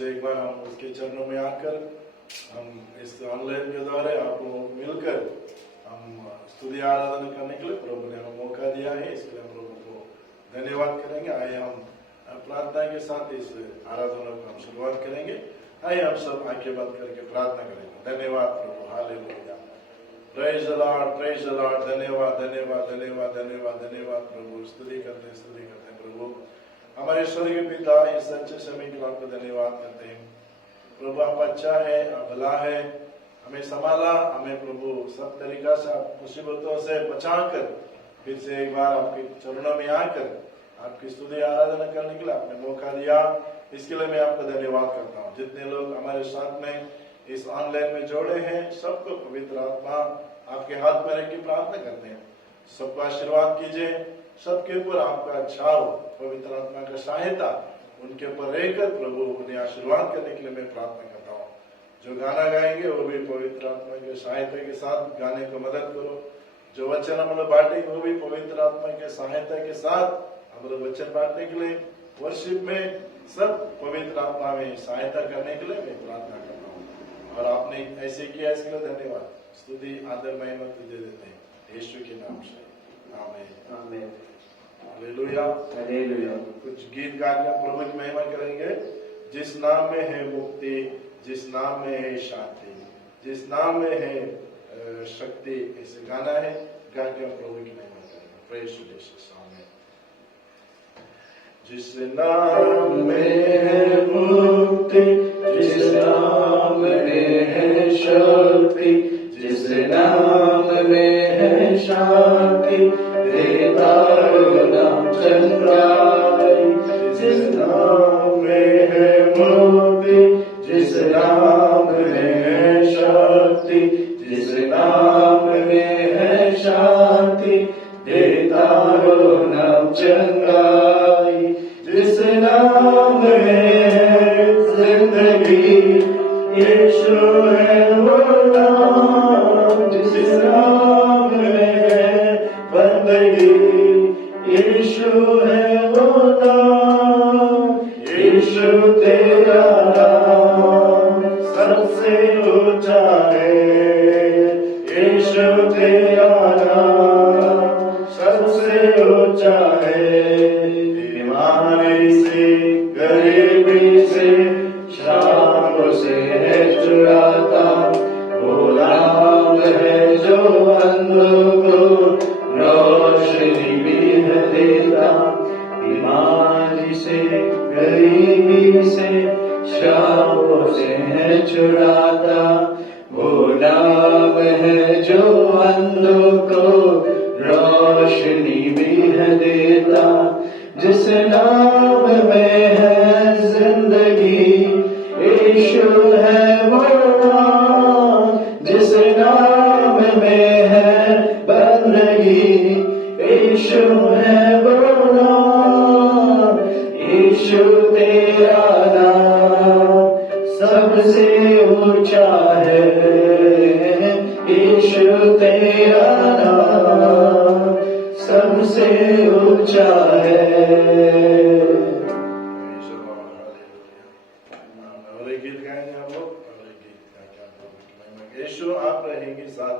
से एक बार हम उसके चरणों में आकर हम इस ऑनलाइन के द्वारा आपको मिलकर हम स्तुति आराधना करने के लिए प्रभु ने हमें मौका दिया है, इसके लिए हम प्रभु को धन्यवाद करेंगे। आइए हम प्रार्थना के साथ इस आराधना को हम शुरुआत करेंगे। आइए हम सब आंखें बंद करके प्रार्थना करेंगे। धन्यवाद प्रभु, hallelujah, praise the Lord, praise the Lord. धन्यवाद धन्यवाद धन्यवाद धन्यवाद धन्यवाद प्रभु। स्तुति करते हैं प्रभु। हमारे स्वर्गीय पिता, इस सच्चे समय के लिए आपको धन्यवाद करते हैं प्रभु। आप अच्छा है, आप भला है, हमें संभाला, हमें प्रभु सब तरीका से मुसीबतों से बचाकर फिर से एक बार आपके चरणों में आकर आपकी स्तुति आराधना करने के लिए आपने मौका दिया, इसके लिए मैं आपका धन्यवाद करता हूँ। जितने लोग हमारे साथ में इस ऑनलाइन में जोड़े हैं, सबको पवित्र आत्मा आपके हाथ में रख के प्रार्थना करते हैं, सबका आशीर्वाद कीजिए, सबके ऊपर आपका छाव, पवित्र आत्मा का सहायता उनके ऊपर रहकर प्रभु उन्हें आशीर्वाद करने के लिए मैं प्रार्थना करता हूँ। जो गाना गाएंगे वो भी पवित्र आत्मा की सहायता के साथ गाने को मदद करो। जो वचन हम लोग बांटेंगे वो भी पवित्र आत्मा के सहायता के साथ हम लोग वचन बांटने के लिए, वर्शिप में सब पवित्र आत्मा में सहायता करने के लिए मैं प्रार्थना करता हूँ। और आपने ऐसे किया, इसके लिए धन्यवाद। स्तुति आदर महिमा तुझे देते हैं यीशु के नाम से, आमीन आमीन, हालेलुया हालेलुया। कुछ गीत गाकर प्रभु की महिमा करेंगे। जिस नाम में है मुक्ति, जिस नाम में है शांति, जिस नाम में है शक्ति, ऐसे गाना है, गा के हम प्रभु की महिमा करेंगे। प्रेज जीसस, आमीन। जिस नाम में है मुक्ति, जिस नाम में है शक्ति, जिस नाम में है शांति, देता नाम चंद्राई। जिस नाम में है मुक्ति, जिस नाम में है शक्ति, जिस नाम में है शांति, देता नाम चंद्राई। जिस नाम में है जिंदगी, यीशु है वो नाम। जिस नाम में है बंदगी, यीशु है वो नाम। यीशु तेरा नाम सबसे ऊंचा है, यीशु तेरा नाम सबसे ऊंचा है। बीमारी से, गरीबी से, शाम से है छुड़ाता, वो नाम है जो अंधों को रोशनी भी है देता। बीमारी से, गरीबी से, शाम से है छुड़ाता, वो नाम है जो अंधों को रोशनी भी है देता। जिस नाम में है जिंदगी, यीशु है वो नाम। जिस नाम में है बंदगी, यीशु है वो नाम। यीशु तेरा नाम सबसे ऊंचा है, यीशु तेरा नाम सबसे ऊंचा है। और एक गीत गाएंगे हम लोग, और एक गीत यीशु आप रहेंगे साथ,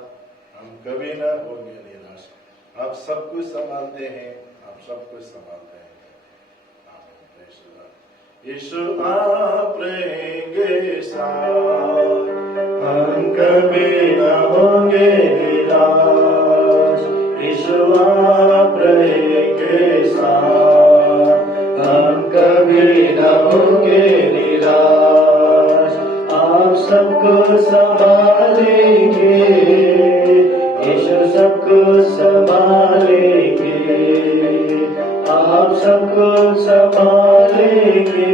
हम कभी न होंगे निराश। आप सब कुछ संभालते हैं, आप सब कुछ संभालते हैं। यीशु आप रहेंगे साथ, हम कभी न होंगे निराश। यीशु आप रहेंगे साथ, हम कभी न होंगे निराश। आप सबको संभालेंगे, यीशु सबको संभालेंगे। आप सबको संभालेंगे,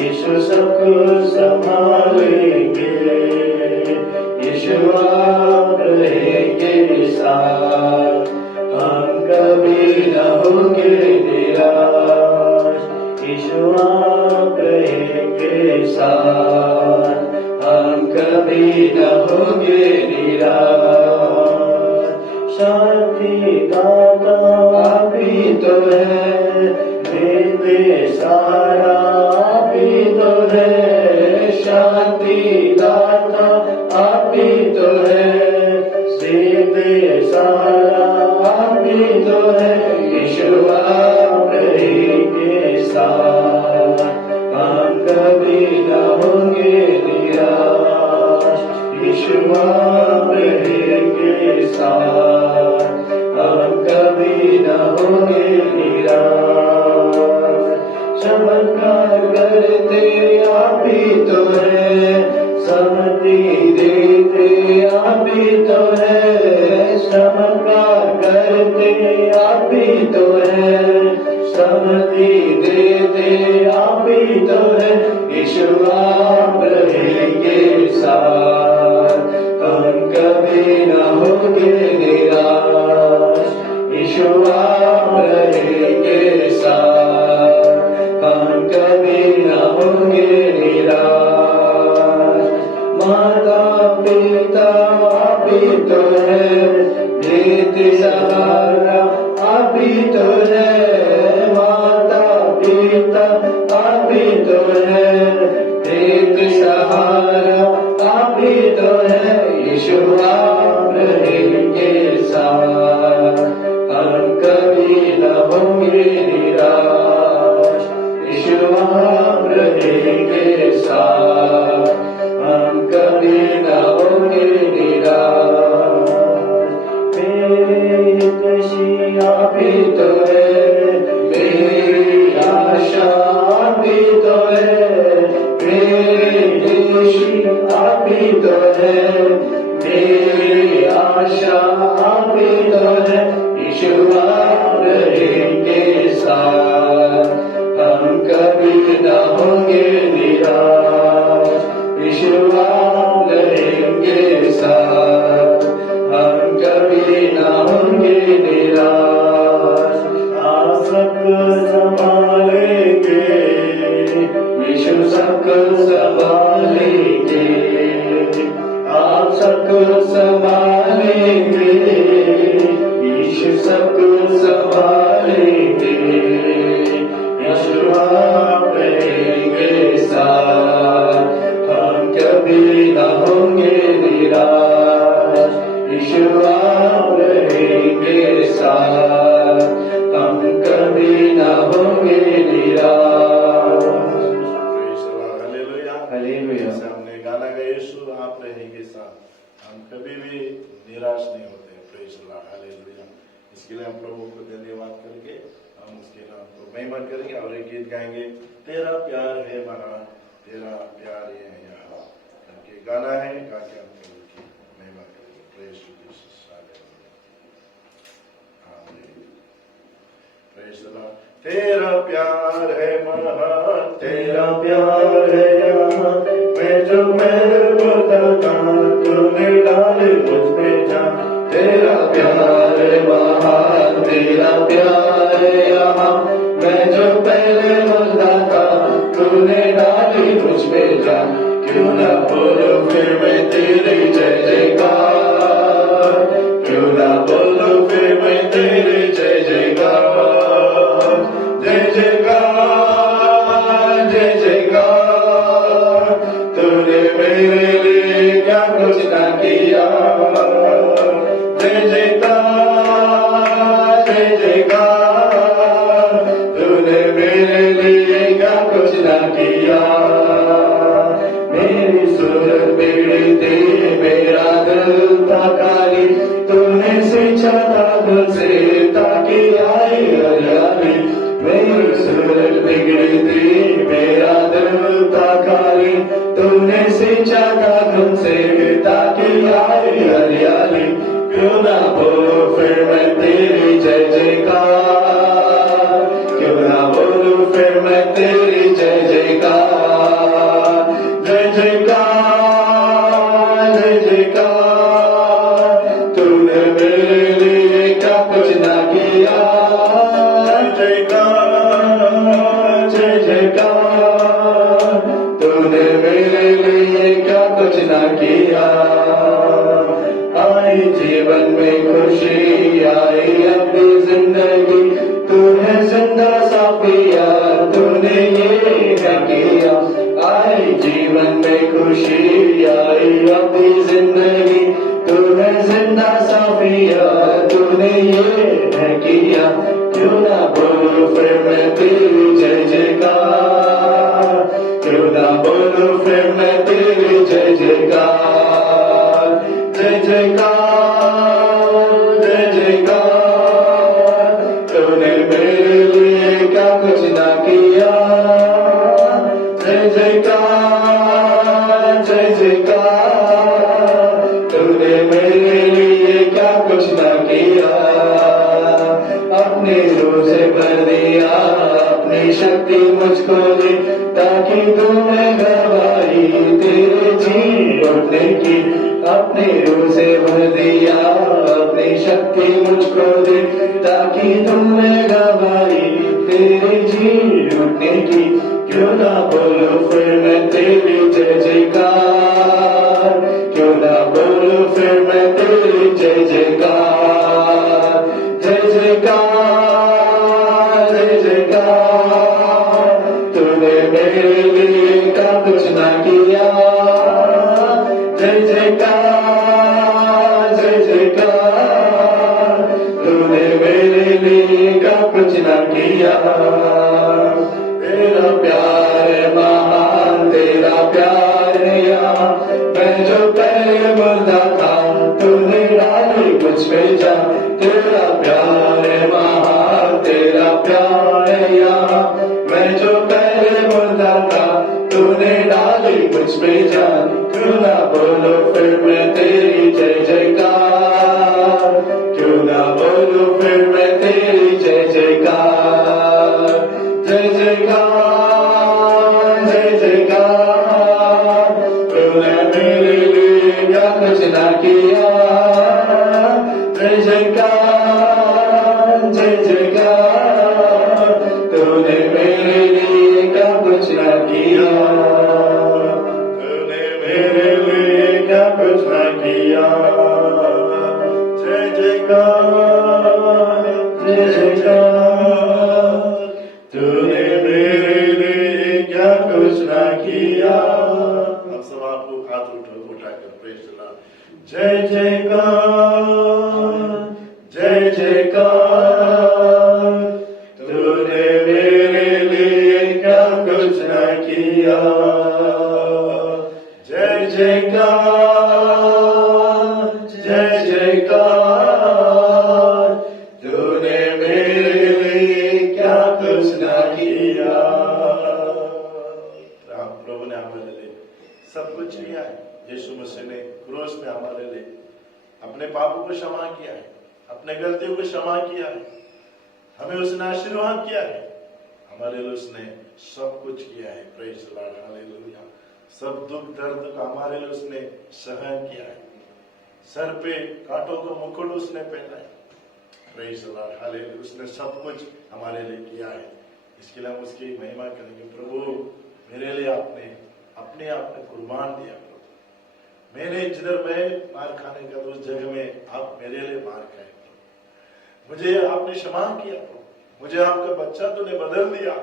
यीशु सबको संभालेंगे। यीशु आप रहेंगे साथ, हम कभी न होंगे निराश। यीशु आप रहेंगे साथ, हम कभी न होंगे निराश। शांति दाता आप ही तो है, देते सारा आप ही तो समति देते आप ही तो है, चमत्कार करते आप ही तो है, समति देते आप ही तो है, यीशु आप रहेंगे साथ, हम कभी न होंगे निराश, यीशु आप रहेंगे साथ, हम कभी न होंगे निराश। माता पिता आप ही तो है, देते सहारा आप ही तो है, माता पिता आप ही तो है, देते सहारा आप ही तो है, यीशु आप रहेंगे साथ, हम कभी न होंगे निराश, यीशु आप रहेंगे साथ, हम कभी न होंगे निराश। मेरी खुशी आप ही तो है, मेरी आशा आप ही तो है, मेरी खुशी आप ही तो है, मेरी आशा आप ही तो है, यीशु आप रहेंगे साथ, हम कभी न होंगे निराश, यीशु आप रहेंगे साथ, हम कभी न होंगे निराश। आप सबको संभालेंगे, यीशु सबको संभालेंगे, आप सबको संभालेंगे, यीशु सबको संभालेंगे, यीशु आप रहेंगे साथ, हम कभी न होंगे निराश, यीशु आप रहेंगे साथ, हम कभी न होंगे निराश। हालेलुया। जैसे हमने गाना गाया, यीशु आप रहेंगे साथ, हम कभी भी निराश नहीं होते। Praise the Lord, hallelujah. इसके लिए हम प्रभु को धन्यवाद करके हम उसके नाम को महिमा करेंगे और एक गीत गाएंगे, तेरा प्यार है महान, तेरा प्यार है यहाँ करके गाना है, गा के हम प्रभु की महिमा करेंगे। Praise Jesus, hallelujah, praise the Lord. तेरा प्यार है महान, तेरा प्यार है यहाँ, मैं जो महबूबा तूने डाले मुझ पे जान, तेरा प्यार है महान, तेरा प्यार है यहाँ, मैं जो पहले मुद्दा था तूने डाली मुझ पे जान, क्यों ना बोलो फिर मैं तेरी जय जयकार, क्यों ना बोलो फिर मैं तेरी जय जयकार, जय जयकार, जय जयकार, तूने मेरे लिए क्या कुछ ना किया, जय जयकार, जय जयकार, तूने मेरे लिए क्या कुछ ना किया, मेरी सूरत बिगड़ी थी, मेरा दिल था काली, तूने सींचा था तुझसे ताकि आए हरियाली, मेरी सूरत बिगड़ी थी, मेरा दिल था काली, तूने सींचा था तुझसे ताकि आए हरियाली, क्यों ना बोलो फिर मैं तेरी जय जयकार, क्यों ना बोलूं फिर मैं तेरी जय जयकार, जय जयकार, जय जयकार, तूने मेरे लिए क्या कुछ ना किया, जय जयकार, जय जयकार, तूने मेरे लिए क्या कुछ ना किया, आई जीवन में खुशी, आई अपनी जिंदगी, तूने जिंदा साफिया, तूने ये है किया, आई जीवन में खुशी, आई अपनी जिंदगी, तूने जिंदा साफिया, तूने ये है किया, क्यों ना बोलूं फिर मैं तेरी जय जयकार, क्यों ना बोलूं फिर मैं तेरी जय जयकार, जय जयकार, जय जयकार, तूने मेरे लिए क्या कुछ ना किया, जय जयकार, जय जयकार। शक्ति मुझको दे ताकि तूने गवाही तेरे जी उठने की अपने रूह से भर दिया अपनी शक्ति मुझको दे ताकि तूने गवाही तेरे जी उठने की क्यों ना बोलो फिर मैं तेरी जय जयकार क्यों ना बोलो फिर मैं तेरी जय जयकार जय जयकार जय जयकार तूने मेरे लिए का कुछ ना किया जय जयकार जय जयकार तूने मेरे लिए का कुछ ना किया तेरा प्यार है महान तेरा प्यार है यहाँ मैं जो पहले मुर्दा था तूने डाली मुझ में जा तेरा प्यार है महान तेरा प्यार है यहाँ मैं जो पहले मुर्दा था तूने डाली मुझ में जा क्यों ना बोलो फिर मैं तेरी जय जयकार क्यों ना बोलो फिर मैं तेरी जय जयकार जय जयकार जय जयकार तूने मेरे लिए क्या कुछ ना किया जय जयकार जय जयकार तूने मेरे लिए क्या कुछ ना किया तूने मेरे लिए क्या कुछ ना किया जय जयकार जय जयकार तूने मेरे लिए क्या कुछ ना किया हम सब आपको हाथ उठाकर प्रेज दिला जय जयकार जय जयकार तूने मेरे लिए क्या कुछ ना किया जय जयकार जय जयकार तूने मेरे लिए क्या कुछ ना किया प्रभु ने हमारे लिए सब कुछ किया है यीशु मसीह ने क्रूस में हमारे लिए अपने पापों को क्षमा किया है अपने गलतियों को क्षमा किया है हमें उसने आशीर्वाद किया है हमारे लिए उसने सब कुछ किया है प्रेज द लॉर्ड हालेलुया सब दुख दर्द का हमारे लिए उसने सहन किया है सर पे कांटों का मुकुट उसने पहना है प्रेज द लॉर्ड हालेलुया उसने सब कुछ हमारे लिए किया है इसके लिए हम उसकी महिमा करेंगे प्रभु मेरे लिए आपने अपने आप में कुर्बान दिया प्रभु मैंने जिधर मैं मार खाने का तो उस जगह में आप मेरे लिए मार खाए मुझे आपने क्षमा किया प्रभु मुझे आपका बच्चा तूने बदल दिया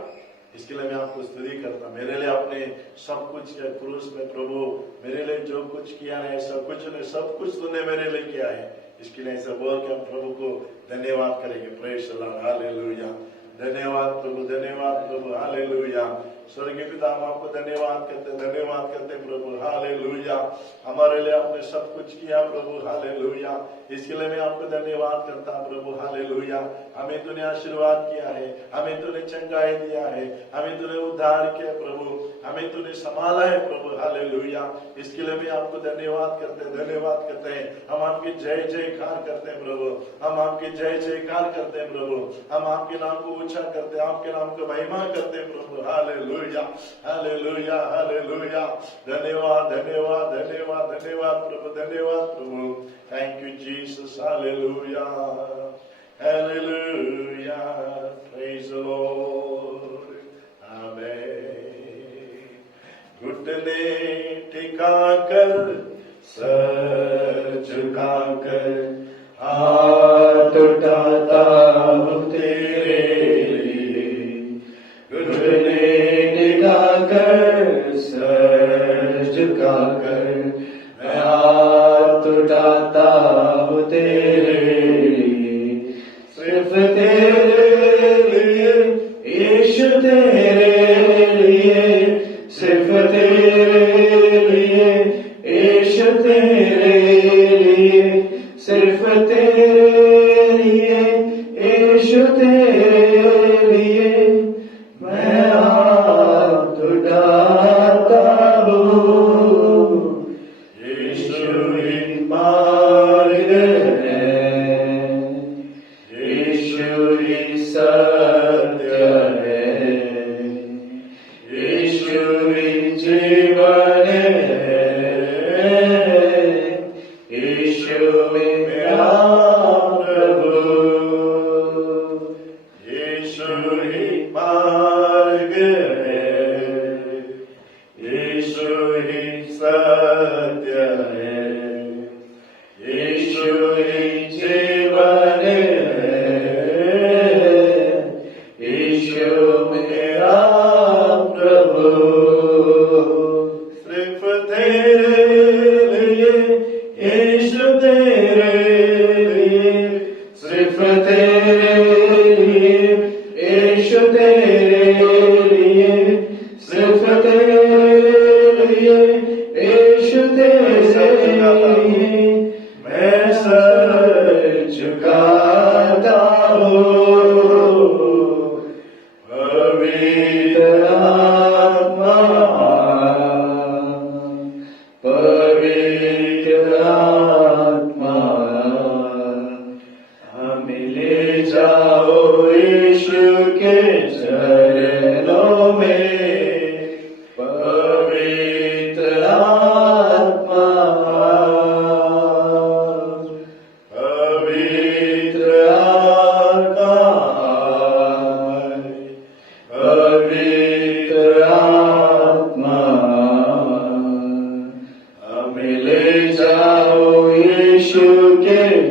इसके लिए मैं आपको स्तुति करता मेरे लिए आपने सब कुछ किया क्रूस में प्रभु मेरे लिए जो कुछ किया है सब कुछ तूने मेरे लिए किया है इसके लिए ऐसा बोल के हम प्रभु को धन्यवाद करेंगे प्रेज द लॉर्ड हालेलुया धन्यवाद प्रभु हालेलुया स्वर्गीय पिता हम आपको धन्यवाद करते प्रभु हालेलुया हमारे लिए आपने सब कुछ किया प्रभु हालेलुया इसके लिए मैं आपको धन्यवाद करता प्रभु हालेलुया हमें तूने आशीर्वाद किया है हमें तूने चंगाई दिया है हमें तूने उद्धार किया प्रभु हमें तूने संभाला है प्रभु हालेलुया इसके लिए मैं आपको धन्यवाद करते हैं हम आपकी जय जयकार करते हैं प्रभु हम आपकी जय जयकार करते हैं प्रभु हम आपके नाम को ऊंचा करते हैं आपके नाम को महिमा करते हैं प्रभु हालेलुया हालेलुया हालेलुया धन्यवाद प्रभु thank you Jesus hallelujah hallelujah praise the Lord amen घुटने टिकाकर सर झुकाकर हाथ उठाता हूँ तेरे लिए घुटने टिकाकर सर झुकाकर मैं हाथ उठाता हूँ तेरे लिए सिर्फ तेरे लिए यीशु तेरे लिए सिर्फ तेरे लिए यीशु तेरे लिए सिर्फ तेरे लिए यीशु तेरे लिए मैं हाथ उठाता हूँ यीशु ही मार्ग है यीशु ही सत्य है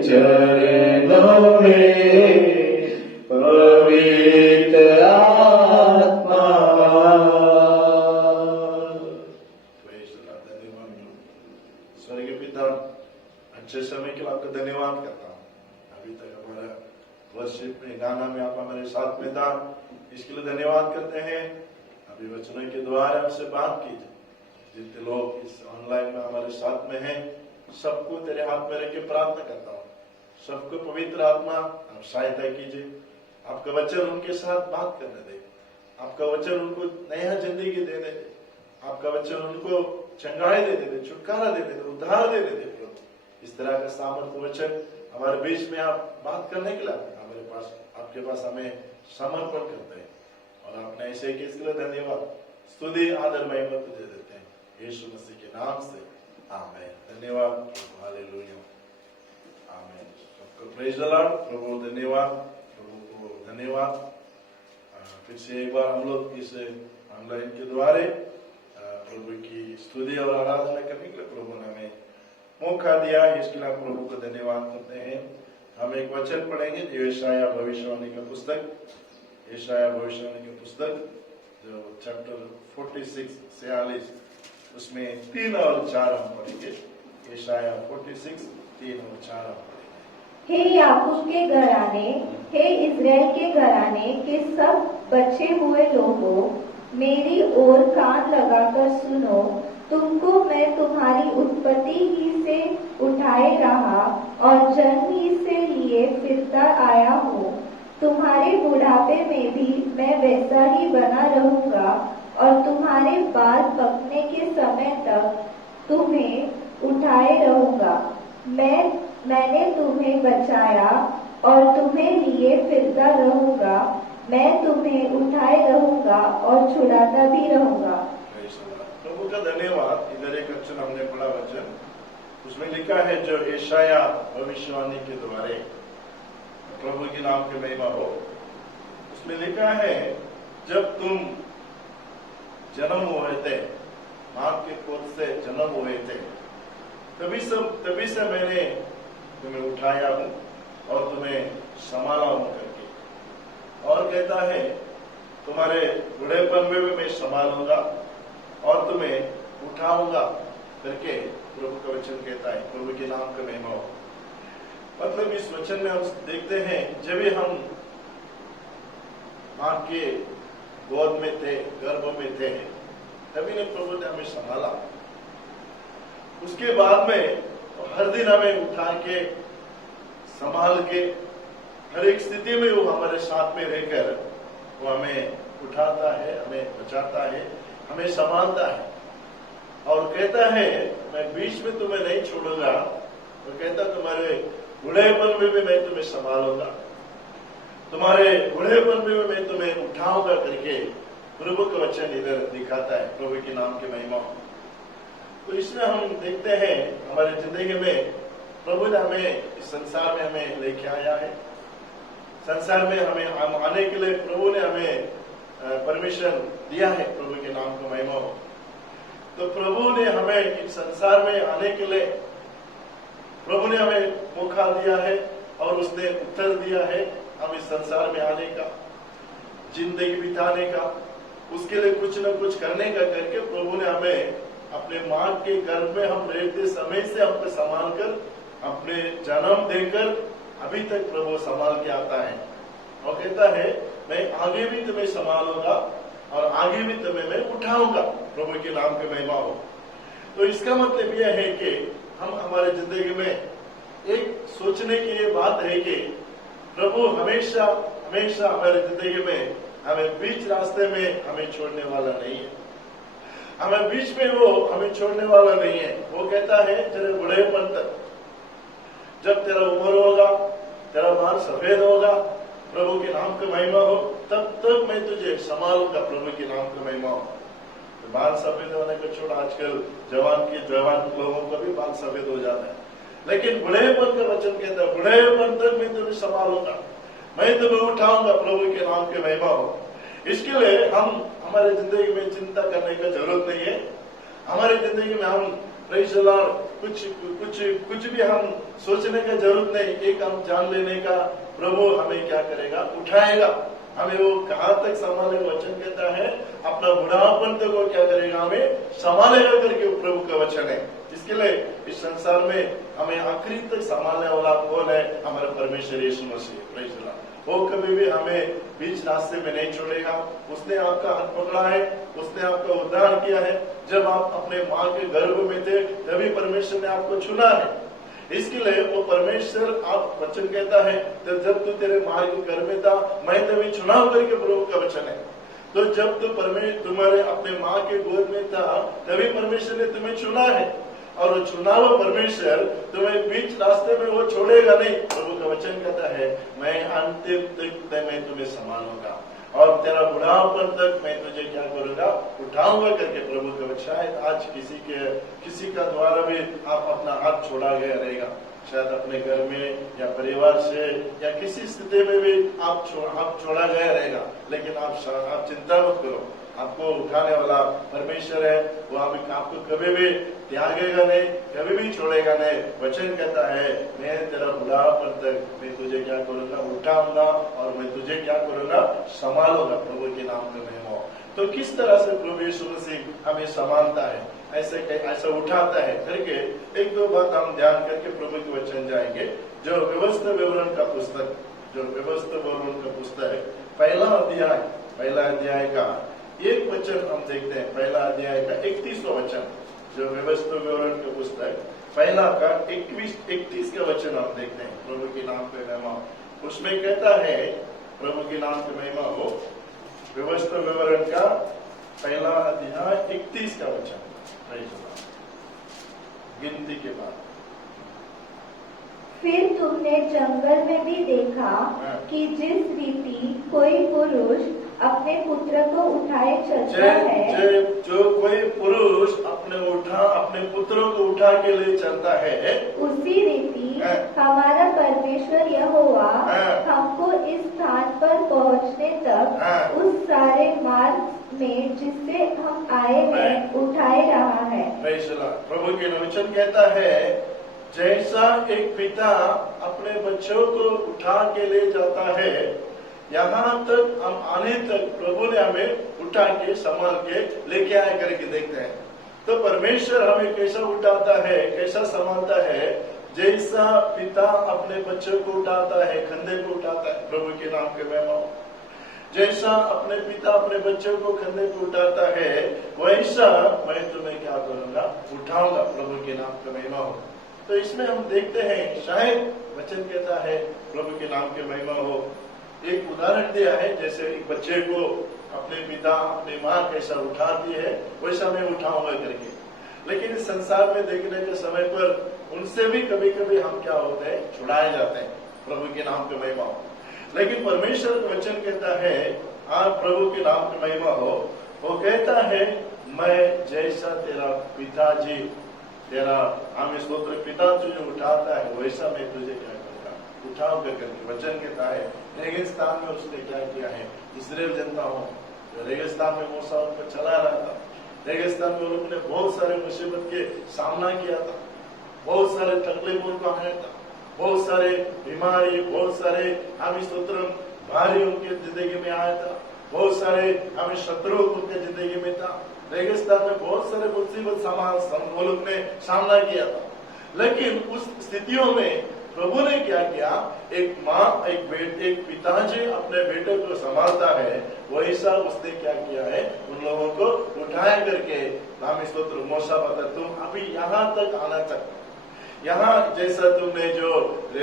चरणों में पवित्र आत्मा। स्वर्गीय पिता, अच्छे समय के लिए आपका धन्यवाद करता हूँ। अभी तक हमारा वर्शिप में, गाना में आप हमारे साथ में था, इसके लिए धन्यवाद करते हैं। अभी वचनों के द्वारा आपसे बात कीजिए। जितने लोग इस ऑनलाइन में हमारे साथ में हैं, सबको तेरे हाथ में रख के प्रार्थना करता हूँ। सबको पवित्र आत्मा आप सहायता कीजिए। आपका वचन उनके साथ बात करने दे। आपका वचन उनको नया जिंदगी देने दे। आपका वचन उनको चंगाई दे दे, छुटकारा दे दे, उद्धार दे दे प्रभु। इस तरह का सामर्थ्य वचन हमारे बीच में आप बात करने के लिए हमारे पास, आपके पास हमें समर्पण करते हैं। और आपने ऐसे कि इसके लिए धन्यवाद, स्तुति, आदर, महिमा तुझे देते हैं यीशु मसीह के नाम से, आमीन। धन्यवाद, हालेलुया, आमीन। सबको प्रेज द लॉर्ड। प्रभु धन्यवाद, प्रभु को धन्यवाद। फिर से एक बार हम लोग इस ऑनलाइन के द्वारा प्रभु की स्तुति और आराधना करने के लिए प्रभु ने हमें मौका दिया, इसके लिए प्रभु को धन्यवाद करते हैं। हम एक वचन पढ़ेंगे जो यशायाह भविष्यवाणी का पुस्तक, यशायाह भविष्यवाणी की पुस्तक जो चैप्टर 46 उसमें 3 और 4 हम पढ़ेंगे। यशायाह 46 3 और 4 हम पढ़ेंगे। हे याकूब के घराने, हे इज़राइल के घराने के सब बचे हुए लोगों, मेरी ओर कान लगाकर सुनो। तुमको मैं तुम्हारी उत्पत्ति ही से उठाए रहा और जन्म ही से लिए फिरता आया हूँ। तुम्हारे बुढ़ापे में भी मैं वैसा ही बना रहूंगा और तुम्हारे बाल पकने के समय तक तुम्हें उठाए रहूंगा। मैंने तुम्हें बचाया और तुम्हें लिए फिरता रहूंगा। मैं तुम्हें उठाए रहूंगा और छुड़ाता भी रहूंगा। प्रभु का धन्यवाद। इधर एक वचन हमने पढ़ा, वचन उसमें लिखा है जो यशायाह भविष्यवाणी के द्वारा, प्रभु के नाम के महिमा हो। उसमें लिखा है जब तुम जन्म हुए थे, मां के कोख से जन्म हुए थे, तभी से मैंने तुम्हें उठाया हूं और तुम्हें संभाला हूं करके। और कहता है तुम्हारे बुढ़ेपन में भी मैं संभालूंगा और तुम्हें उठाऊंगा करके प्रभु का वचन कहता है। प्रभु के नाम का महिमा हो। मतलब इस वचन में हम देखते हैं जब भी हम मां के गोद में थे, गर्भ में थे, तभी ने प्रभु ने हमें संभाला। उसके बाद में हर दिन हमें उठा के, संभाल के, हर एक स्थिति में वो हमारे साथ में रहकर वो हमें उठाता है, हमें बचाता है, हमें संभालता है। और कहता है मैं बीच में तुम्हें नहीं छोड़ूंगा। तो कहता तुम्हारे बुढ़ेपन में भी मैं तुम्हें संभालूंगा, तुम्हारे बुढ़ेपन में भी मैं तुम्हें उठाऊंगा करके प्रभु का वचन इधर दिखाता है। प्रभु के नाम की महिमा। तो इसमें हम देखते हैं हमारे जिंदगी में प्रभु ने हमें इस संसार में हमें लेके आया है। संसार में हमें आने के लिए प्रभु ने हमें परमिशन दिया है। प्रभु के नाम का महिमा हो। तो प्रभु ने हमें इस संसार में आने के लिए प्रभु ने हमें मौका दिया है और उसने उत्तर दिया है हम इस संसार में आने का, जिंदगी बिताने का, उसके लिए कुछ न कुछ करने का करके प्रभु ने हमें अपने मां के गर्भ में हम रहते समय से हमको संभाल कर, अपने जन्म देकर अभी तक प्रभु संभाल के आता है और कहता है मैं आगे भी तुम्हें संभालूंगा और आगे भी तुम्हें मैं उठाऊंगा। प्रभु के नाम की महिमा हो। तो इसका मतलब यह है कि हम हमारे जिंदगी में एक सोचने की ये बात है कि प्रभु हमेशा हमेशा हमारे जिंदगी में हमें बीच रास्ते में हमें छोड़ने वाला नहीं है। हमें बीच में वो हमें छोड़ने वाला नहीं है। वो कहता है तेरे बुढ़ेपन तक, जब तेरा उम्र होगा, तेरा बाल सफेद होगा, प्रभु के नाम की महिमा हो, तब तक मैं तुझे संभालूंगा। प्रभु के नाम की महिमा हो। तो बाल सफेद होने को छोड़ आजकल जवान लोगों का भी बाल सफेद हो जाता है, लेकिन बुढ़ेपन का वचन कहता है बुढ़ेपन तक मैं तुम्हें संभालूंगा, मैं तुम्हें उठाऊंगा। प्रभु के नाम की महिमा हो। इसके लिए हम हमारे जिंदगी में चिंता करने का जरूरत नहीं है। हमारी जिंदगी में हम प्रेज़ द लॉर्ड। कुछ भी हम सोचने का जरूरत नहीं, एक हम जान लेने का, प्रभु हमें क्या करेगा, उठाएगा। हमें वो कहाँ तक संभाले, वचन कहता है अपना बुढ़ापन तक वो क्या करेगा, हमें संभालेगा करके प्रभु का वचन है। इसके लिए इस संसार में हमें आखिरी तक संभालने वाला कौन है, हमारा परमेश्वर Yeshu Masih. Praise the Lord. वो कभी भी हमें बीच रास्ते में नहीं छोड़ेगा। उसने आपका हाथ पकड़ा है, उसने आपका उद्धार किया है। जब आप अपने माँ के गर्भ में थे तभी परमेश्वर ने आपको चुना है। इसके लिए वो परमेश्वर, आप वचन कहता है जब तू तेरे माँ के गर्भ में था मैं तभी चुनाव करके, प्रभु का वचन है। तो जब तू तुम्हारे अपने माँ के गोद में था तभी परमेश्वर ने तुम्हें चुना है, और वो चुनाव परमेश्वर तुम्हें बीच रास्ते में वो छोड़ेगा नहीं। प्रभु का वचन कहता है मैं अंतिम तक मैं तुम्हें संभालूंगा और तेरा बुढ़ापन तक मैं तुझे क्या करूंगा, उठाऊंगा करके प्रभु का वचन। शायद आज किसी का द्वारा भी आप अपना हाथ छोड़ा गया रहेगा, शायद अपने घर में या परिवार से या किसी स्थिति में भी आप छोड़ा गया रहेगा, लेकिन आप चिंता मत करो, आपको उठाने वाला परमेश्वर है। वो आपको कभी भी त्यागेगा नहीं, कभी भी छोड़ेगा नहीं। वचन कहता है मैं तेरा बुढ़ापन तक मैं तुझे क्या करूंगा, उठाऊंगा और मैं तुझे क्या करूंगा, संभालूंगा। प्रभु के नाम में महिमा हो। तो किस तरह से प्रभु यीशु मसीह हमें संभालता है, ऐसा उठाता है करके एक दो बात हम ध्यान करके प्रभु के वचन जाएंगे। जो व्यवस्था विवरण का पुस्तक, जो व्यवस्था विवरण का पुस्तक है, पहला अध्याय का एक वचन हम देखते हैं। पहला अध्याय का 31वां वचन, जो व्यवस्था विवरण का पुस्तक पहला का 31 का वचन हम देखते हैं। प्रभु के नाम पे महिमा। उसमें कहता है, प्रभु के नाम पे महिमा हो, व्यवस्था विवरण का पहला अध्याय 31 का वचन, गिनती के बाद। फिर तुमने जंगल में भी देखा कि जिस रीति कोई पुरुष अपने पुत्र को उठाए चलता है, जो कोई पुरुष अपने पुत्रों को उठा के ले चलता है, उसी रीति हमारा परमेश्वर यहोवा हमको इस स्थान पर पहुँचने तक उस सारे मार्ग में जिससे हम आए हैं उठाए रहा है। प्रभु के वचन कहता है जैसा एक पिता अपने बच्चों को उठा के ले जाता है, यहाँ तक हम आने तक प्रभु ने हमें उठा के संभाल के लेके आए करके देखते हैं। तो परमेश्वर हमें कैसा उठाता है, कैसा संभालता है, जैसा पिता अपने बच्चों को उठाता है, कंधे को उठाता है। प्रभु के नाम के महिमा। जैसा अपने पिता अपने बच्चों को कंधे को उठाता है, वैसा मैं तुम्हें क्या करूंगा, उठाऊंगा। प्रभु के नाम का महिमा हो। तो इसमें हम देखते हैं, शायद वचन कहता है प्रभु के नाम के महिमा हो, एक उदाहरण दिया है, जैसे एक बच्चे को अपने पिता अपनी माँ कैसा उठाती है वैसा मैं उठाऊंगा करके। लेकिन इस संसार में देखने के समय पर उनसे भी कभी कभी हम क्या होते हैं, छुड़ाए जाते हैं। प्रभु के नाम के महिमा हो। लेकिन परमेश्वर का वचन कहता है, आप प्रभु के नाम की महिमा हो, वो कहता है मैं जैसा तेरा पिताजी तेरा हमें स्तोत्र पिता तुझे उठाता है वैसा मैं तुझे क्या करूंगा, उठाऊंगा करके वचन कहता है। रेगिस्तान में उसने क्या किया है, इस्राएल जनता हो, रेगिस्तान में मूसा उनको चला रहा था, रेगिस्तान में लोगों ने बहुत सारे मुसीबत के सामना किया था, बहुत सारे तकलीफों को आया था, बहुत सारे बीमारी, बहुत सारे हम स्तोत्र भारी उनके जिंदगी में आया था, बहुत सारे हमें शत्रु उनके जिंदगी में था। रेगिस्तान में बहुत सारे मुसीबत मुल्क ने सामना किया था। लेकिन उस स्थितियों में प्रभु ने क्या किया, एक माँ एक पिताजी अपने बेटे को संभालता है, वैसा उसने क्या किया है, उन लोगों को उठाया करके नाम स्तोत्र मूसा बता तुम अभी यहाँ तक आना तक, यहाँ जैसा तुमने जो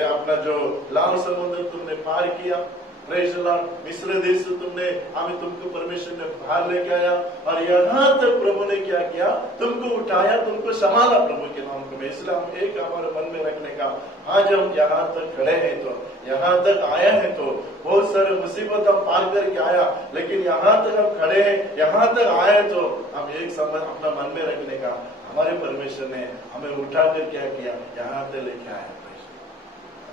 अपना जो लाल समुद्र तुमने पार किया, मिस्र देश से तुमको परमेश्वर ने बाहर लेके आया, और यहाँ तक प्रभु ने क्या किया, तुमको उठाया, तुमको संभाला। प्रभु के नाम को इसलिए हम एक हमारे मन में रखने का, आज हम यहाँ तक खड़े हैं, तो यहाँ तक आया है, तो बहुत सारे मुसीबत हम पार करके आया, लेकिन यहाँ तक हम खड़े हैं, यहाँ तक आए, तो हम एक समय अपना मन में रखने का, हमारे परमेश्वर ने हमें उठा कर क्या किया, यहाँ तक लेके आया।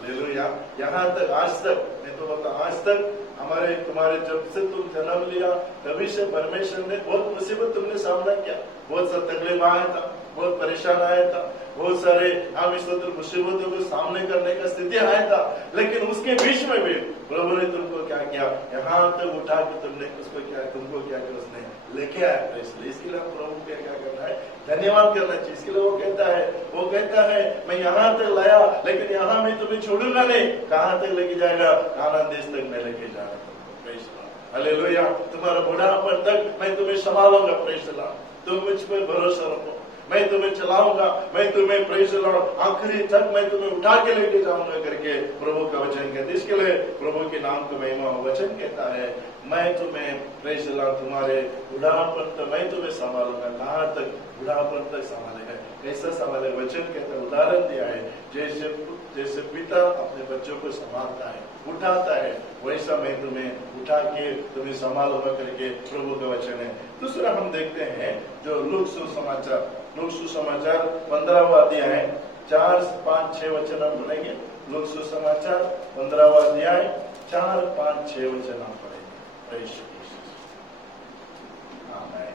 हालेलुया। यहाँ तक आज तक मैं तो बता, आज तक हमारे तुम्हारे जब से तुम जन्म लिया तभी से परमेश्वर ने बहुत मुसीबत तुमने सामना किया, बहुत सा तकलीफ आया था, बहुत परेशान आया था, बहुत सारे हम इस मुसीबतों को सामने करने का स्थिति आया था, लेकिन उसके बीच में भी प्रभु ने तुमको क्या किया, यहाँ तक उठा के तुमने उसको क्या, तुमको क्या किया, उसने लेके आया। इसलिए इसके लिए प्रभु को क्या करना है, धन्यवाद करना चाहिए। इसके लिए वो कहता है मैं यहाँ तक लाया, लेकिन यहाँ मैं तुम्हें छोड़ूंगा नहीं। कहाँ तक लेके जाएगा? कानान देश तक मैं लेके जाएगा तुमको। Praise the Lord, hallelujah. तुम्हारा बुढ़ापन तक मैं तुम्हें संभालूंगा। प्रेज़ द लॉर्ड, तुम मुझ पर भरोसा रखो, मैं तुम्हें चलाऊंगा, मैं तुम्हें प्रेज़ द लॉर्ड आखिरी तक मैं तुम्हें उठा के लेके जाऊंगा करके प्रभु का वचन कहते। इसके लिए प्रभु के नाम को महिमा। वचन कहता है मैं तुम्हें प्रेज़ द लॉर्ड तुम्हारे बुढ़ापन तक मैं तुम्हें संभालूंगा। कहाँ तक? बुढ़ापन तक संभालेगा। कैसा संभाले? वचन कहता है, उदाहरण दिया है, जैसे पिता अपने बच्चों को संभालता है, उठाता है, वैसा मैं तुम्हें उठा के तुम्हें संभालूंगा करके प्रभु का वचन है। दूसरा हम देखते हैं जो लूक सुसमाचार 15वां अध्याय 4, 5, 6 वचन हम पढ़ेंगे। लूक सुसमाचार 15वां अध्याय 4, 5, 6 वचन हम पढ़ेंगे। प्रेज़ यीशु। आमीन।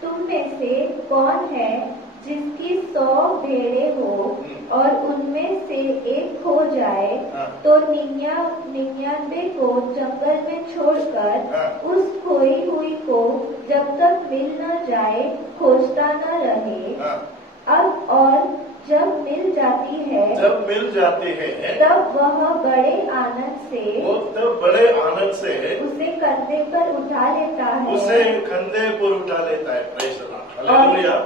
तुम में से कौन है जिसकी 100 भेड़ें हो और उनमें से एक खो जाए तो 99 को जंगल में छोड़कर उस खोई हुई को जब तक मिल न जाए खोजता न रहे। अब और जब मिल जाती है तब वह बड़े आनंद से उसे कंधे पर उठा लेता है। Praise the Lord, hallelujah.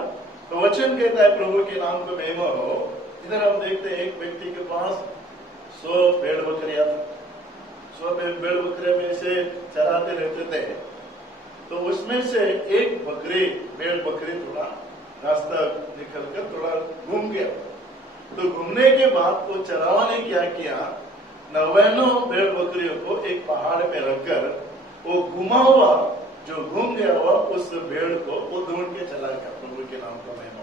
तो वचन कहता है प्रभु के नाम को महिमा हो। इधर हम देखते हैं एक व्यक्ति के पास 100 भेड़ बकरियां था। 100 भेड़ बकरियां में से चराते रहते थे। तो उसमें से एक भेड़ बकरी थोड़ा रास्ता निकलकर थोड़ा घूम गया। तो घूमने के बाद वो चरावा ने क्या किया, 99 भेड़ बकरियों को एक पहाड़ पे रखकर वो घुमा हुआ जो घूम गया हुआ उस भेड़ को वो ढूंढ के चला गया। प्रभु के नाम का महिमा।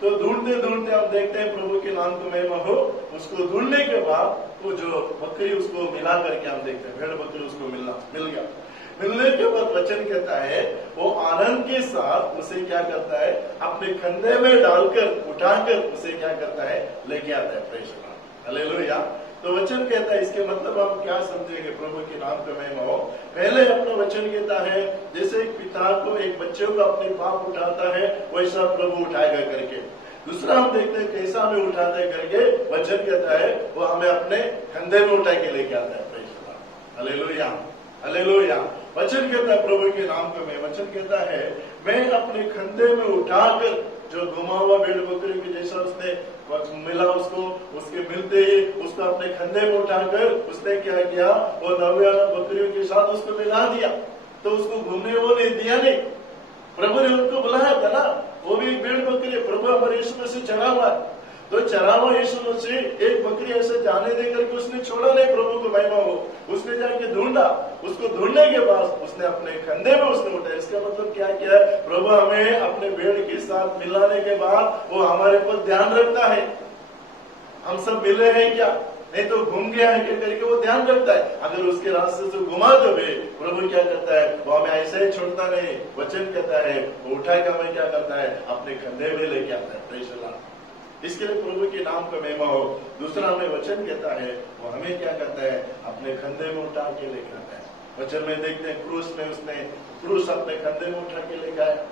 तो ढूंढते हम देखते हैं प्रभु के नाम का महिमा हो। उसको ढूंढने के बाद वो जो बकरी उसको मिला करके हम देखते हैं, भेड़ बकरी उसको मिल गया। मिलने के बाद वचन कहता है वो आनंद के साथ उसे क्या करता है, अपने कंधे में डालकर उठाकर उसे क्या करता है, लेके आता है। Praise the Lord, hallelujah. तो वचन कहता है, इसके मतलब हम क्या समझेंगे प्रभु के नाम का महिमा हो। पहले अपना वचन कहता है जैसे एक पिता को एक बच्चे को अपने बाप उठाता है वैसा प्रभु उठाएगा करके। दूसरा हम देखते हैं कैसा हमें उठाता है करके। वचन कहता है वो हमें अपने कंधे में उठा के लेके आता है। Praise the Lord, hallelujah, hallelujah. वचन कहता है प्रभु के नाम का मैं, वचन कहता है मैं अपने कंधे में उठाकर जो घुमा हुआ भेड़ बकरी के जैसा उसने मिला उसको, उसके मिलते ही उसको अपने कंधे में उठाकर उसने क्या किया, वो 99 बकरियों के साथ उसको मिला दिया। तो उसको घूमने वो नहीं दिया नहीं, प्रभु ने उनको बुलाया था ना। वो भी भेड़ बकरी प्रभु हमारे यीशु मसीह चढ़ा हुआ है। तो चढ़ा हुआ यीशु मसीह एक बकरी ऐसे जाने देकर के उसने छोड़ा नहीं। प्रभु को महिमा हो, उसने जाके ढूंढा। उसको ढूंढने के बाद उसने अपने कंधे में उसने उठाया। इसका मतलब क्या किया है, प्रभु हमें अपने भेड़ के साथ मिलाने के बाद वो हमारे पर ध्यान रखता है। हम सब मिले हैं क्या, नहीं तो घूम गया है क्या करके वो ध्यान रखता है। अगर उसके रास्ते से घुमा दो प्रभु क्या करता है, वो हमें ऐसे ही छोड़ता नहीं। वचन कहता है वो उठा के हमें क्या करता है, अपने कंधे में लेके आता है। प्रेज़ द लॉर्ड, इसके लिए प्रभु के नाम का महिमा हो। दूसरा हमें वचन कहता है वो हमें क्या करता है, अपने कंधे में उठा के लेकर आता है। वचन में देखते हैं क्रूस में उसने क्रूस अपने कंधे में उठा के लेकर आया।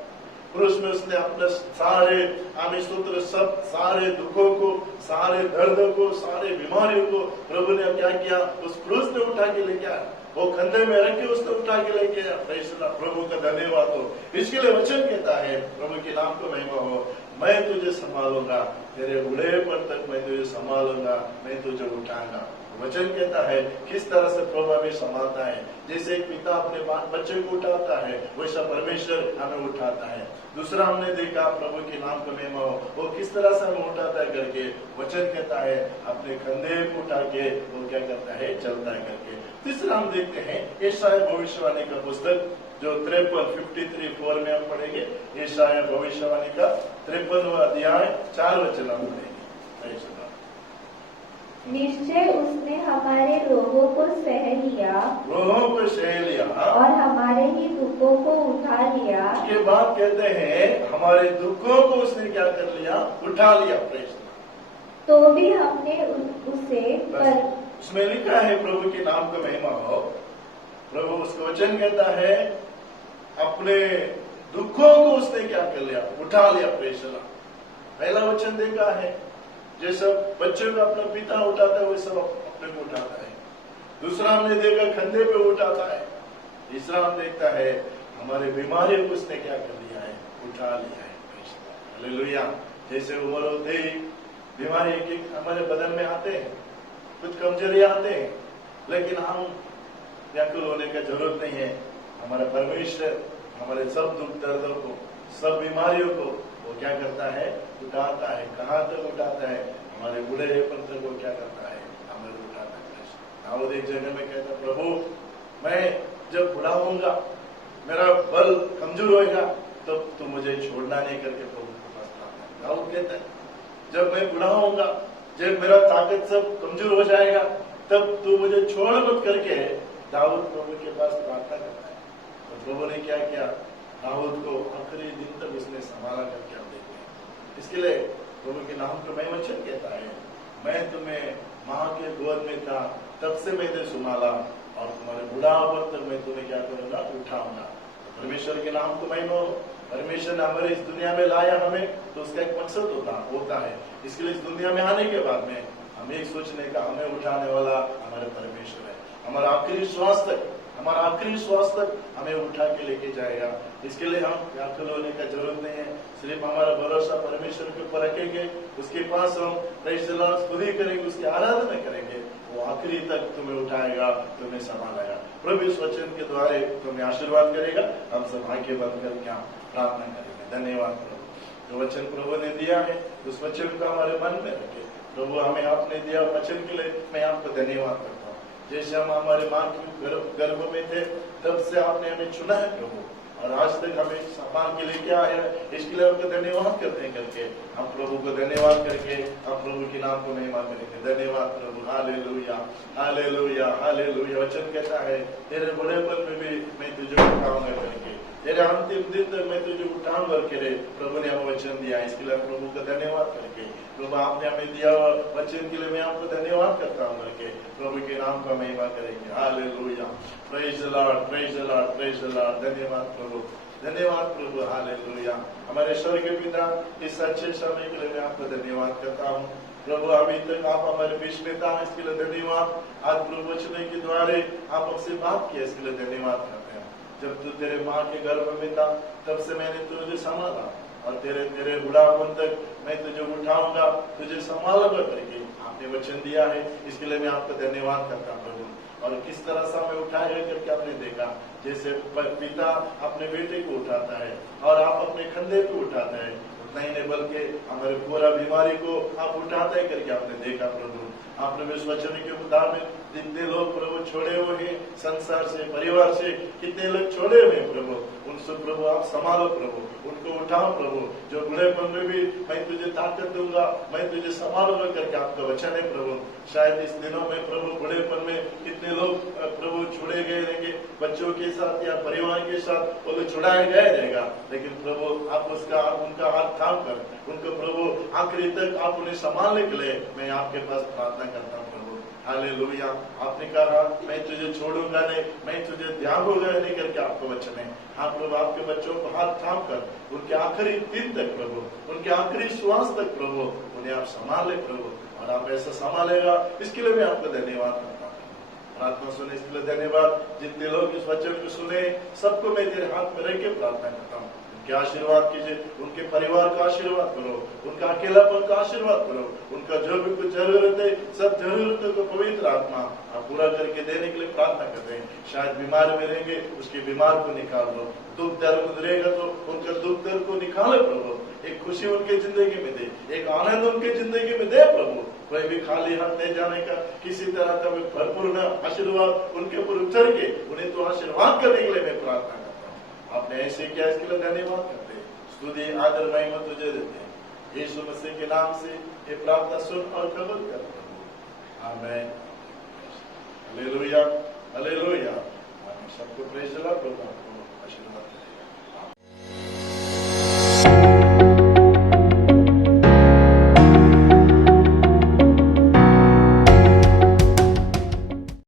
क्रूस में उसने अपने सारे आमिस्तोत्र सब सारे दुखों को, सारे दर्दों को, सारे बीमारियों को प्रभु ने क्या किया, उस क्रूस में उठा के लेके आया। वो कंधे में रख के उसने उठा के लेके आया। प्रेज़ द लॉर्ड, प्रभु का धन्यवाद हो। इसके लिए वचन कहता है प्रभु के नाम को महिमा हो, मैं तुझे संभालूंगा, तेरे बुढ़ेपन तक मैं तुझे संभालूंगा, मैं तुझे उठाऊंगा। वचन कहता है किस तरह से प्रभु हमें संभालता है। जैसे एक पिता अपने बच्चे को उठाता है वैसा परमेश्वर हमें उठाता है। दूसरा हमने देखा प्रभु के नाम को महिमा हो, वो किस तरह से हमें उठाता है करके। वचन कहता है अपने कंधे को उठा के वो क्या करता है, चलता है करके। तीसरा हम देखते हैं यशायाह भविष्यवाणी का पुस्तक जो 53:4 में हम पढ़ेंगे। यशायाह भविष्यवाणी का 53वां अध्याय 4 वचन हम पढ़ेंगे। Praise the Lord. निश्चय उसने हमारे रोगों को सह लिया रोगों को सह लिया और हमारे ही दुखों को उठा लिया। के बाद कहते हैं हमारे दुखों को उसने क्या कर लिया, उठा लिया। Praise the Lord. तो भी हमने उसे पर उसमें लिखा है प्रभु के नाम का महिमा हो। प्रभु उसका वचन कहता है अपने दुखों को उसने क्या कर लिया, उठा लिया। Praise the Lord. पहला वचन देखा है जैसा बच्चे को अपना पिता उठाता है वैसा अपने को उठाता है। दूसरा हमने देखा कंधे पे उठाता है। तीसरा हम देखता है हमारे बीमारियों को उसने क्या कर लिया है, उठा लिया है। हालेलुया। जैसे उम्र होते ही बीमारी एक हमारे बदन में आते हैं, कुछ कमजोरी आते हैं, लेकिन हम व्याकुल होने का जरूरत नहीं है। हमारा परमेश्वर हमारे सब दुख दर्दों को, सब बीमारियों को वो क्या करता है, उठाता है। कहाँ तक उठाता है, हमारे बुढ़ेपन तक वो क्या करता है, हमें उठाता है। दाऊद एक जगह में कहता प्रभु मैं जब बुढ़ा होऊंगा, मेरा बल कमजोर होएगा, तो तू मुझे छोड़ना नहीं करके प्रभु को पास प्रार्थना। दाऊद कहता है जब मैं बुढ़ा होऊंगा, जब मेरा ताकत सब कमजोर हो जाएगा, तब तू मुझे छोड़ मत करके दाऊद प्रभु के पास प्रार्थना करता है। तो प्रभु ने क्या किया, दाऊद को आखिरी दिन तक उसने संभाला करके हम देखते हैं। इसके लिए प्रभु के नाम को मैं वचन कहता है मैं तुम्हें माँ के गोद में था तब से मैंने संभाला और तुम्हारे बुढ़ापन तक मैं तुम्हें क्या करूंगा, उठाऊंगा। परमेश्वर के नाम को महिमा हो। परमेश्वर ने हमारे इस दुनिया में लाया हमें, तो उसका एक मकसद होता है। इसके लिए इस दुनिया में आने के बाद में हमें एक सोचने का, हमें उठाने वाला हमारे परमेश्वर है। हमारा आखिरी श्वास तक हमें उठा के लेके जाएगा। इसके लिए हम व्याकुल होने का जरूरत नहीं है। सिर्फ हमारा भरोसा परमेश्वर के ऊपर रखेंगे, उसके पास हम प्रेज़ द लॉर्ड स्तुति करेंगे, उसकी आराधना करेंगे, वो आखिरी तक तुम्हें उठाएगा, तुम्हें संभालेगा। प्रभु इस वचन के द्वारा तुम्हें आशीर्वाद करेगा। हम सब आंखें बंद करके हम प्रार्थना करेंगे। धन्यवाद प्रभु, जो वचन प्रभु ने दिया है उस वचन को हमारे मन में रखे। प्रभु हमें आपने दिया वचन के लिए मैं आपको धन्यवाद करता हूँ। जैसे हम हमारे माँ के गर्भ में थे तब से आपने हमें चुना है प्रभु, और आज तक हमें संभाल के लेके आया है। इसके लिए आपको धन्यवाद करते हैं करके हम प्रभु को धन्यवाद करके हम प्रभु के नाम को महिमा करेंगे। धन्यवाद प्रभु। Hallelujah, hallelujah, hallelujah. वचन कहता है तेरे बड़ेपन में भी मैं तुझे उठाऊंगा करके, तेरे अंतिम दिन तक मैं तुझे उठाऊंगा करके प्रभु ने हमें वचन दिया। इसके लिए प्रभु का धन्यवाद करके, प्रभु आपने हमें दिया वचन के लिए मैं आपको धन्यवाद करता हूँ करके प्रभु के नाम का महिमा करेंगे। Hallelujah. Praise the Lord, praise the Lord, praise the Lord. धन्यवाद प्रभु, धन्यवाद प्रभु। हालेलुया। हमारे स्वर्गीय पिता, इस अच्छे समय के लिए मैं आपको धन्यवाद करता हूँ प्रभु। अभी तक आप हमारे बीच में था, इसके लिए धन्यवाद। आज प्रभु वचन के द्वारे आप हमसे बात किया, इसके लिए धन्यवाद करते हैं। जब तू तेरे माँ के गर्भ में था तब से मैंने तुझे संभाला, और तेरे बुढ़ापन तक मैं तुझे उठाऊंगा, तुझे संभालूंगा करके आपने वचन दिया है। इसके लिए मैं आपका धन्यवाद करता हूँ प्रभु। और किस तरह से हमें उठाएगा करके आपने देखा, जैसे पिता अपने बेटे को उठाता है और आप अपने कंधे को उठाते हैं, उतना ही नहीं बल्कि हमारे पूरा बीमारी को आप उठाते हैं करके आपने देखा प्रभु। आपने इस वचन के मुताबिक जितने लोग प्रभु छोड़े हुए हैं संसार से, परिवार से, कितने लोग छोड़े हुए हैं प्रभु, उनसे प्रभु आप संभालो प्रभु, उनको उठाओ प्रभु। जो बुढ़ेपन में भी मैं तुझे ताकत दूंगा, मैं तुझे संभालूंगा करके आपका वचन है प्रभु। शायद इस दिनों में प्रभु बुढ़ेपन में कितने लोग प्रभु छुड़े गए रहेंगे, बच्चों के साथ या परिवार के साथ वो लोग छुड़ाए गए रहेगा, लेकिन प्रभु आप उनका हाथ थाम कर उनको प्रभु आखिरी तक आप उन्हें संभालने के लिए मैं आपके पास प्रार्थना करता हूँ प्रभु। हालेलुया। आपने कहा मैं तुझे छोड़ूंगा नहीं, मैं तुझे त्यागूंगा नहीं करके आपका वचन है। हाँ प्रभु, आपके बच्चों को हाथ थाम कर उनके आखिरी दिन तक प्रभु, उनके आखिरी श्वास तक प्रभु उन्हें आप संभाले प्रभु, और आप ऐसा संभालेगा इसके लिए मैं आपका धन्यवाद करता हूँ। प्रार्थना सुने इसके लिए धन्यवाद। जितने लोग इस वचन को सुने सबको मैं तेरे हाथ में रख के प्रार्थना करता हूँ। उनके आशीर्वाद कीजिए, उनके परिवार का आशीर्वाद करो, उनका अकेलापन का आशीर्वाद करो, उनका जो भी कुछ जरूरत है सब जरूरतों को पवित्र आत्मा आप पूरा करके देने के लिए प्रार्थना करते हैं। शायद बीमार में रहेंगे उसके बीमार को निकाल दो, दुख दर्द रहेगा तो उनका दुख दर्द को निकाले प्रभु। एक खुशी उनके जिंदगी में दे, एक आनंद उनके जिंदगी में दे प्रभु। कोई भी खाली हाथ नहीं जाने का, किसी तरह का भरपूर आशीर्वाद उनके ऊपर उतर के उन्हें तो आशीर्वाद करने के लिए मैं प्रार्थना करता हूँ। आपने ऐसे किया, इसके लिए धन्यवाद करते हैं। स्तुति आदर महिमा तुझे देते हैं। यीशु मसीह के नाम से ये प्रार्थना सुन और कबूल कर प्रभु। आमीन। Hallelujah, hallelujah. आमीन। सबको प्रेज़ द लॉर्ड। प्रभु आपको आशीर्वाद दे।